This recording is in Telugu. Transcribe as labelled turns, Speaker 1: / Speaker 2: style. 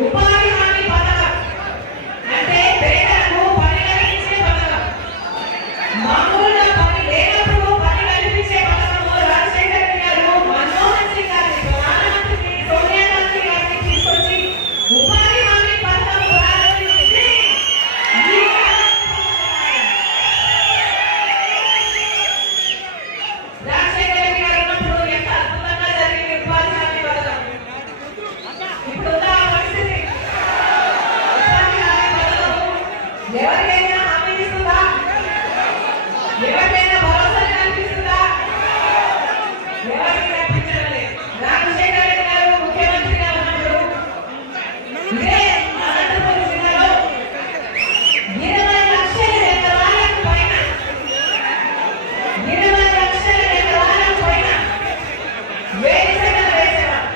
Speaker 1: ఉపాధి హామీ పథకం అంటే పేదలకు పరిగణించే పథకం ఎవరికైనా హామీ ఇస్తుందా? ఎవరికైనా భరోసా కనిపిస్తుందా ఎవరికి కనిపించడం లేదు. రాజశేఖర రెడ్డి గారు ముఖ్యమంత్రిగా ఉన్నప్పుడు ఇదే అనంతపురం జిల్లాలో ఇరవై లక్షల ఎకరాలకు పైన ఇరవై లక్షల ఎకరాలకు పైన వేరుశెనగ వేసేవారు